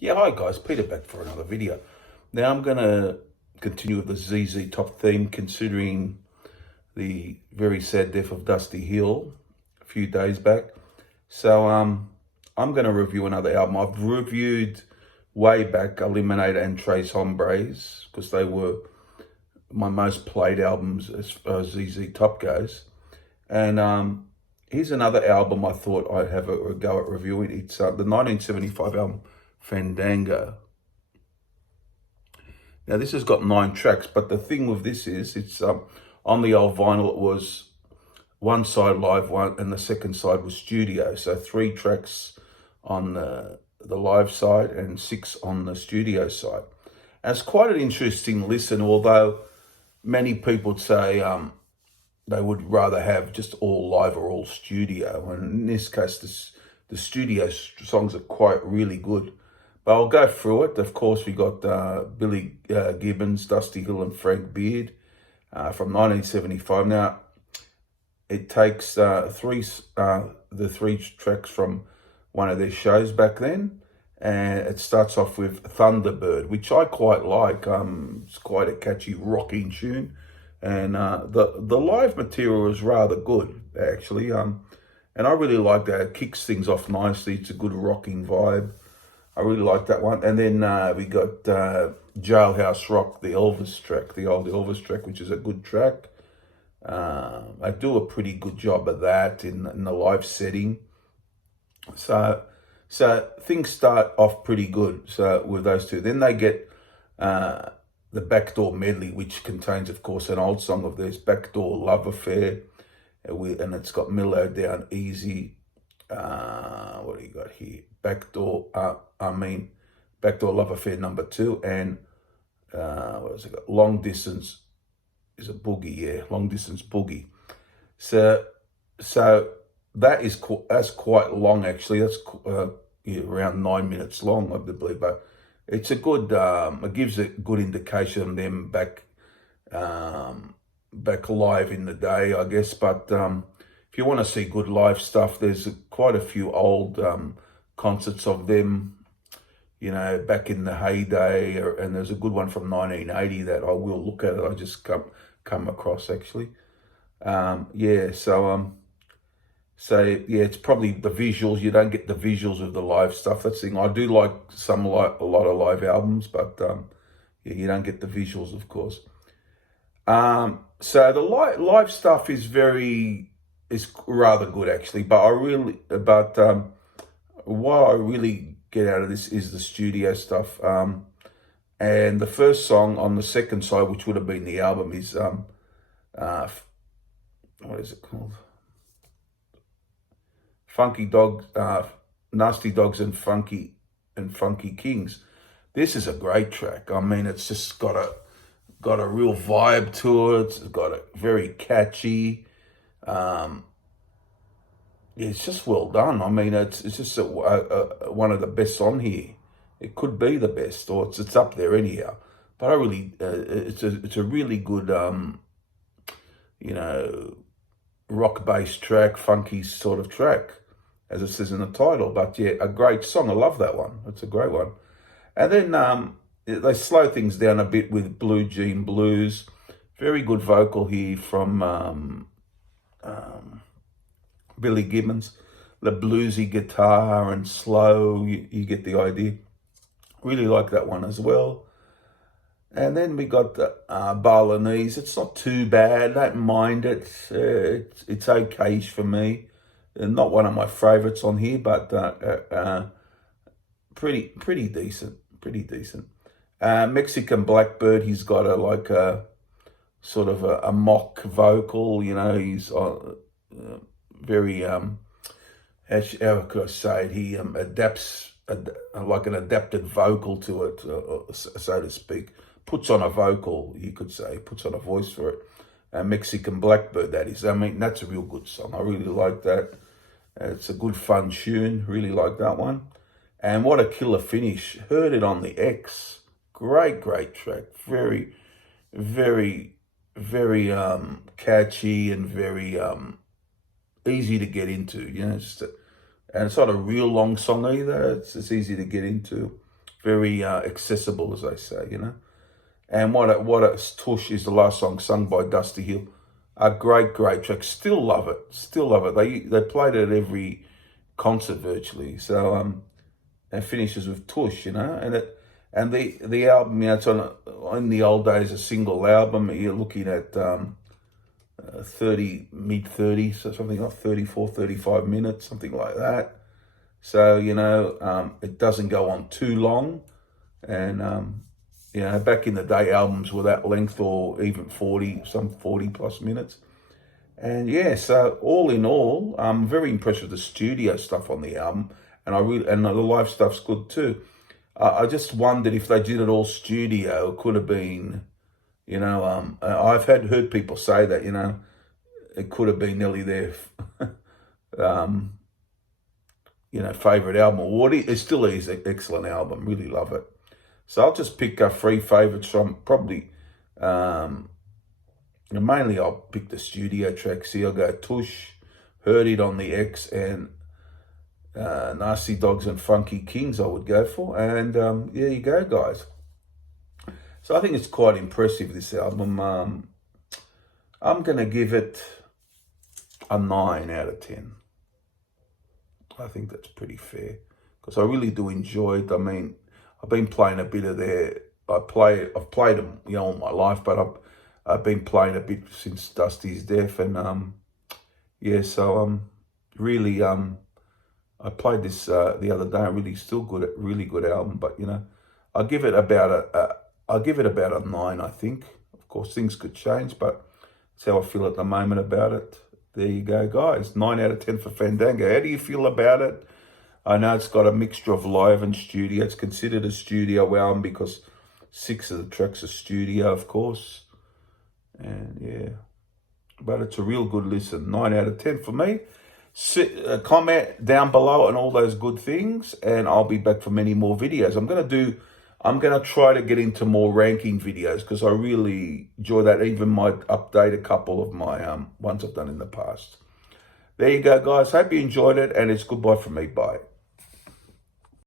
Yeah, hi guys, Peter back for another video. Now I'm going to continue with the ZZ Top theme, considering the very sad death of Dusty Hill a few days back. So I'm going to review another album. I've reviewed way back Eliminator and Tres Hombres because they were my most played albums as far as ZZ Top goes. And here's another album I thought I'd have a go at reviewing. It's the 1975 album Fandango. Now this has got 9 tracks, but the thing with this is it's on the old vinyl it was one side live, one, and the second side was studio. So 3 tracks on the live side and 6 on the studio side. And it's quite an interesting listen, although many people would say they would rather have just all live or all studio. And in this case, the studio songs are quite really good. But I'll go through it. Of course, we got Billy Gibbons, Dusty Hill, and Frank Beard from 1975. Now, it takes the 3 tracks from one of their shows back then, and it starts off with Thunderbird, which I quite like. It's quite a catchy rocking tune, and the live material is rather good actually. And I really like that. It kicks things off nicely. It's a good rocking vibe. I really like that one. And then we got Jailhouse Rock, the Elvis track, the old Elvis track, which is a good track. I do a pretty good job of that in the live setting. So things start off pretty good. So with those two, then they get the Backdoor Medley, which contains, of course, an old song of theirs, Backdoor Love Affair, and it's got Mellow Down Easy. What do you got here? Backdoor Love Affair #2, and what has it got? Long Distance is a boogie, yeah, Long Distance Boogie. So that's quite long actually. That's around 9 minutes long, I believe, but it's a good. It gives a good indication of them back live in the day, I guess. But if you want to see good live stuff, there's quite a few old concerts of them, back in the heyday, and there's a good one from 1980 that I will look at. I just come across actually. So yeah, it's probably the visuals. You don't get the visuals of the live stuff. That's the thing. I do like a lot of live albums, but yeah, you don't get the visuals, of course. So the live stuff is rather good actually, but what I really get out of this is the studio stuff. And the first song on the second side, which would have been the album, is what is it called? Funky Dogs, Nasty Dogs and Funky Kings. This is a great track. I mean, it's just got a real vibe to it. It's got a very catchy. It's just well done. I mean, it's just one of the best on here. It could be the best, or it's up there anyhow. But I really, it's a really good, rock-based track, funky sort of track, as it says in the title. But yeah, a great song. I love that one. It's a great one. And then they slow things down a bit with Blue Jean Blues. Very good vocal here from Billy Gibbons. The bluesy guitar and slow, you get the idea. Really like that one as well. And then we got the Balinese. It's not too bad. I don't mind it. It's okay-ish for me. Not one of my favorites on here, but pretty decent. Pretty decent. Mexican Blackbird. He's got a sort of a mock vocal. He's very how could I say it? He adapts like an adapted vocal to it, so to speak. Puts on a vocal, you could say, puts on a voice for it. Mexican Blackbird, that is. I mean, that's a real good song. I really like that. It's a good, fun tune. Really like that one. And what a killer finish. Heard it on the X. Great track. Very, very, very catchy and very easy to get into. And it's not a real long song either. It's easy to get into. very accessible, as they say, you know. And what a Tush is the last song sung by Dusty Hill. A great track. Still love it. Still love it. They played it at every concert virtually. So it finishes with Tush, you know, and the album, you know, it's in the old days a single album. You're looking at mid-30s, so something like 34, 35 minutes, something like that. So, you know, it doesn't go on too long. And, you know, back in the day, albums were that length or even 40 plus minutes. And yeah, so all in all, I'm very impressed with the studio stuff on the album. And the live stuff's good too. I just wondered if they did it all studio, it could have been, you know, I've heard people say that, you know, it could have been nearly their, you know, favourite album. It still is an excellent album. Really love it. So I'll just pick 3 favourites from probably, mainly I'll pick the studio tracks here. I'll go Tush, Heard It on the X, and Nasty Dogs and Funky Kings I would go for. And there you go, guys. So I think it's quite impressive, this album. I'm going to give it a 9 out of 10. I think that's pretty fair, because I really do enjoy it. I mean, I've been playing a bit of I've played them, you know, all my life, but I've been playing a bit since Dusty's death, and yeah, so really I played this the other day. Really good album. But you know, I'll give it about a 9. I think. Of course, things could change, but that's how I feel at the moment about it. There you go, guys. 9 out of 10 for Fandango. How do you feel about it? I know it's got a mixture of live and studio. It's considered a studio album because 6 of the tracks are studio, of course. And yeah, but it's a real good listen. 9 out of 10 for me. Comment down below on all those good things, and I'll be back for many more videos. I'm gonna try to get into more ranking videos because I really enjoy that. Even might update a couple of my ones I've done in the past. There you go, guys. Hope you enjoyed it, and it's goodbye from me. Bye.